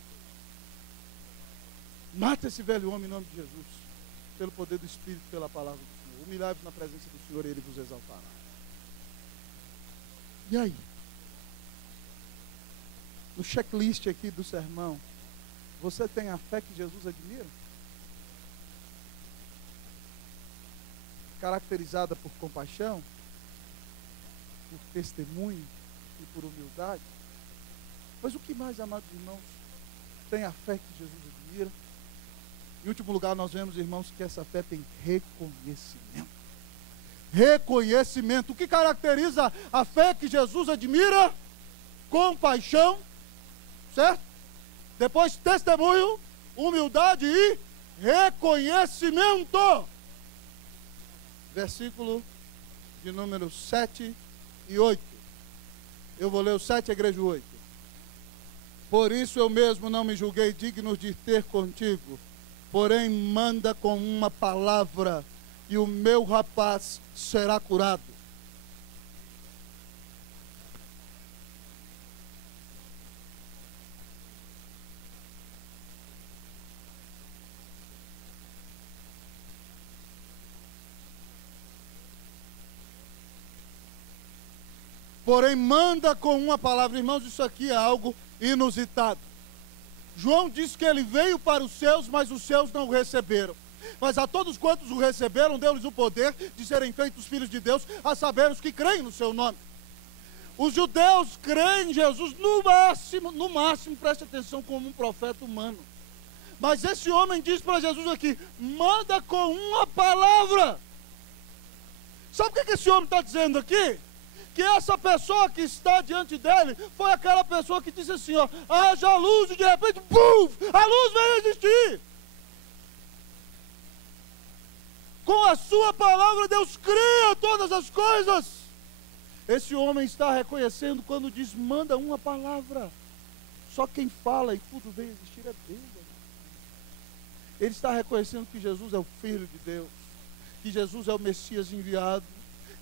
Mata esse velho homem em nome de Jesus, pelo poder do Espírito, pela palavra do Senhor. Humilhai-vos na presença do Senhor e Ele vos exaltará. E aí? No checklist aqui do sermão, você tem a fé que Jesus admira? Caracterizada por compaixão, por testemunho e por humildade? Mas o que mais, amados irmãos, tem a fé que Jesus admira? Em último lugar, nós vemos, irmãos, que essa fé tem reconhecimento. Reconhecimento. O que caracteriza a fé que Jesus admira? Compaixão, certo? Depois, testemunho, humildade e reconhecimento. Versículo de número 7 e 8. Eu vou ler o 7 e a igreja 8. Por isso eu mesmo não me julguei digno de ter contigo, porém manda com uma palavra e o meu rapaz será curado. Porém manda com uma palavra. Irmãos, isso aqui é algo inusitado. João diz que ele veio para os seus, mas os seus não o receberam. Mas a todos quantos o receberam, deu-lhes o poder de serem feitos filhos de Deus, a saber, os que creem no seu nome. Os judeus creem em Jesus no máximo, preste atenção, como um profeta humano. Mas esse homem diz para Jesus aqui, manda com uma palavra. Sabe o que esse homem está dizendo aqui? Que essa pessoa que está diante dele foi aquela pessoa que disse assim, ó, haja luz, e de repente, buf, a luz veio a existir. Com a sua palavra, Deus cria todas as coisas. Esse homem está reconhecendo quando diz, manda uma palavra. Só quem fala e tudo veio a existir é Deus. Ele está reconhecendo que Jesus é o Filho de Deus, que Jesus é o Messias enviado,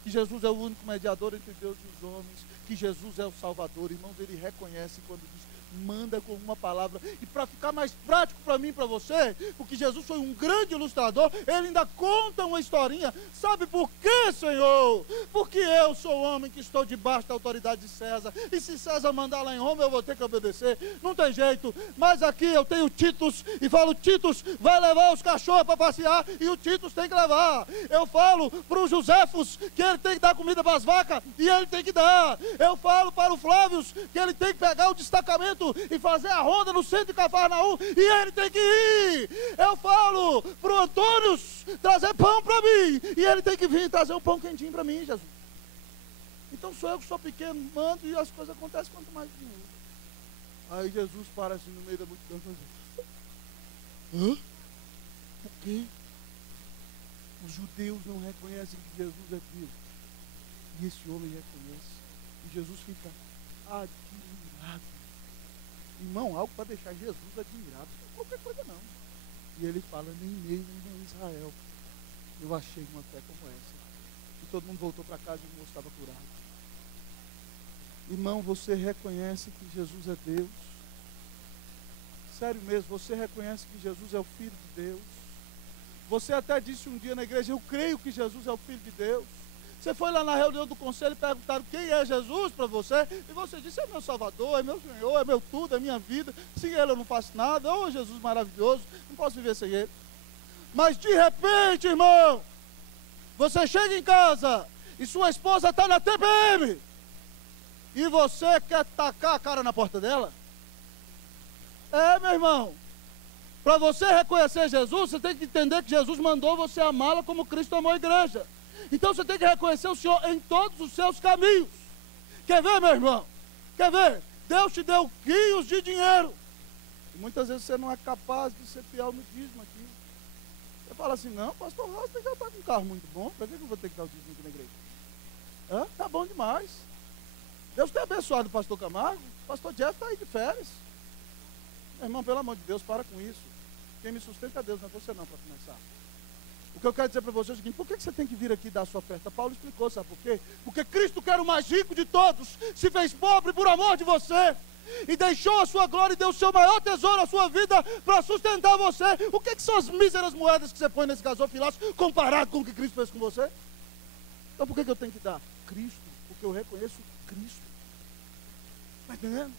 que Jesus é o único mediador entre Deus e os homens, que Jesus é o Salvador. Irmãos, ele reconhece quando diz, manda com uma palavra. E para ficar mais prático para mim e para você, porque Jesus foi um grande ilustrador, ele ainda conta uma historinha. Sabe por quê, Senhor? Porque eu sou homem que estou debaixo da autoridade de César, e se César mandar lá em Roma, eu vou ter que obedecer. Não tem jeito. Mas aqui eu tenho Titus, e falo, Titus vai levar os cachorros para passear, e o Titus tem que levar. Eu falo para o Josefos que ele tem que dar comida para as vacas, e ele tem que dar. Eu falo para o Flávio que ele tem que pegar o destacamento e fazer a ronda no centro de Cafarnaum, e ele tem que ir. Eu falo para o Antônio trazer pão para mim, e ele tem que vir trazer um pão quentinho para mim, Jesus. Então sou eu que sou pequeno, mando, e as coisas acontecem quanto mais dinheiro. Aí Jesus para assim no meio da multidão e diz, hã? Por quê? Os judeus não reconhecem que Jesus é Deus, e esse homem reconhece. E Jesus fica admirado. Irmão, algo para deixar Jesus admirado. Não é qualquer coisa não. E ele fala, nem mesmo em Israel eu achei uma fé como essa. E todo mundo voltou para casa e o moço estava curado. Irmão, você reconhece que Jesus é Deus? Sério mesmo, você reconhece que Jesus é o Filho de Deus? Você até disse um dia na igreja, eu creio que Jesus é o Filho de Deus. Você foi lá na reunião do conselho e perguntaram quem é Jesus para você, e você disse, é meu Salvador, é meu Senhor, é meu tudo, é minha vida. Sem ele eu não faço nada. Oh, Jesus maravilhoso, não posso viver sem ele. Mas de repente, irmão, você chega em casa e sua esposa está na TPM e você quer tacar a cara na porta dela? É, meu irmão, para você reconhecer Jesus, você tem que entender que Jesus mandou você amá-la como Cristo amou a igreja. Então você tem que reconhecer o Senhor em todos os seus caminhos. Quer ver, meu irmão? Quer ver? Deus te deu quilos de dinheiro e muitas vezes você não é capaz de ser fiel no dízimo aqui. Você fala assim, não, pastor Rasta já está com um carro muito bom, para que eu vou ter que dar o dízimo aqui na igreja? Tá bom demais. Deus tem abençoado o pastor Camargo, o pastor Jeff está aí de férias. Meu irmão, pelo amor de Deus, para com isso. Quem me sustenta é Deus, não é você não, para começar. O que eu quero dizer para você é o seguinte, por que você tem que vir aqui dar a sua oferta? Paulo explicou, sabe por quê? Porque Cristo, que era o mais rico de todos, se fez pobre por amor de você, e deixou a sua glória e deu o seu maior tesouro, a sua vida, para sustentar você. O que são as míseras moedas que você põe nesse gasofilaço, comparado com o que Cristo fez com você? Então por que eu tenho que dar? Cristo, porque eu reconheço Cristo. Está entendendo?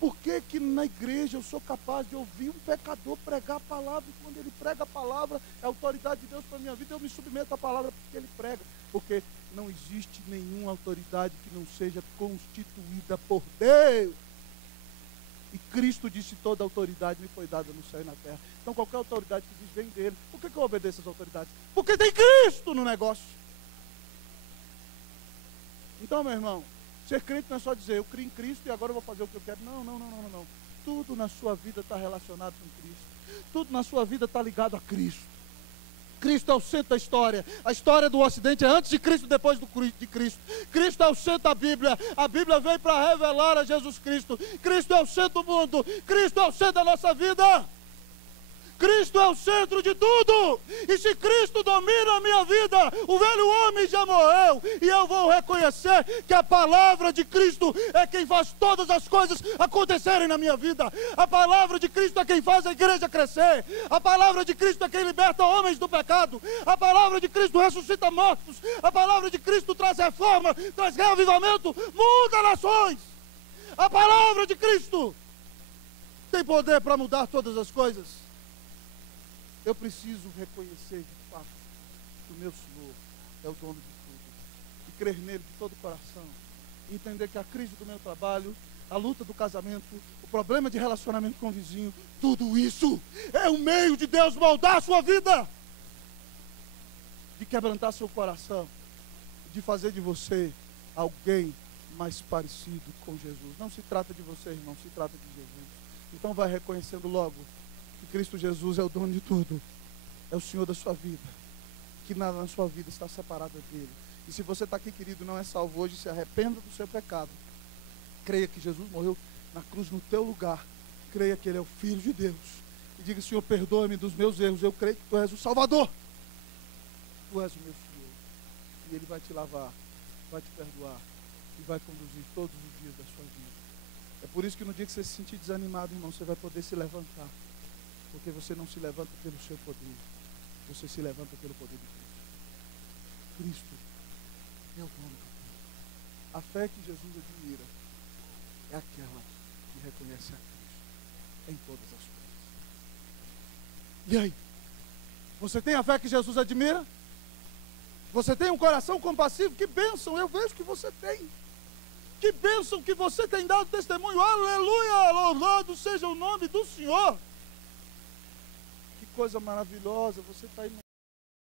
Por que que na igreja eu sou capaz de ouvir um pecador pregar a palavra, e quando ele prega a palavra, é a autoridade de Deus para a minha vida, eu me submeto à palavra porque ele prega? Porque não existe nenhuma autoridade que não seja constituída por Deus. E Cristo disse, toda autoridade me foi dada no céu e na terra. Então qualquer autoridade que diz, vem dele. Por que eu obedeço às autoridades? Porque tem Cristo no negócio. Então, meu irmão, ser crente não é só dizer, eu creio em Cristo e agora eu vou fazer o que eu quero. Não. Tudo na sua vida está relacionado com Cristo. Tudo na sua vida está ligado a Cristo. Cristo é o centro da história. A história do Ocidente é antes de Cristo e depois de Cristo. Cristo é o centro da Bíblia. A Bíblia veio para revelar a Jesus Cristo. Cristo é o centro do mundo. Cristo é o centro da nossa vida. Cristo é o centro de tudo. E se Cristo domina a minha vida, o velho homem já morreu. E eu vou reconhecer que a palavra de Cristo é quem faz todas as coisas acontecerem na minha vida. A palavra de Cristo é quem faz a igreja crescer. A palavra de Cristo é quem liberta homens do pecado. A palavra de Cristo ressuscita mortos. A palavra de Cristo traz reforma, traz reavivamento, muda nações. A palavra de Cristo tem poder para mudar todas as coisas. Eu preciso reconhecer de fato que o meu Senhor é o dono de tudo. E crer nele de todo o coração. E entender que a crise do meu trabalho, a luta do casamento, o problema de relacionamento com o vizinho, tudo isso é um meio de Deus moldar a sua vida. De quebrantar seu coração. De fazer de você alguém mais parecido com Jesus. Não se trata de você, irmão, se trata de Jesus. Então vai reconhecendo logo que Cristo Jesus é o dono de tudo, é o Senhor da sua vida, que nada na sua vida está separado dele. E se você está aqui, querido, não é salvo hoje, se arrependa do seu pecado, creia que Jesus morreu na cruz no teu lugar, creia que ele é o Filho de Deus, e diga, Senhor, perdoa-me dos meus erros, eu creio que tu és o Salvador, tu és o meu Senhor, e ele vai te lavar, vai te perdoar, e vai conduzir todos os dias da sua vida. É por isso que no dia que você se sentir desanimado, irmão, você vai poder se levantar. Porque você não se levanta pelo seu poder, você se levanta pelo poder de Cristo. Cristo é o dono do tudo. A fé que Jesus admira é aquela que reconhece a Cristo em todas as coisas. E aí? Você tem a fé que Jesus admira? Você tem um coração compassivo? Que bênção, eu vejo que você tem. Que bênção que você tem dado testemunho. Aleluia, louvado seja o nome do Senhor. Coisa maravilhosa, você está aí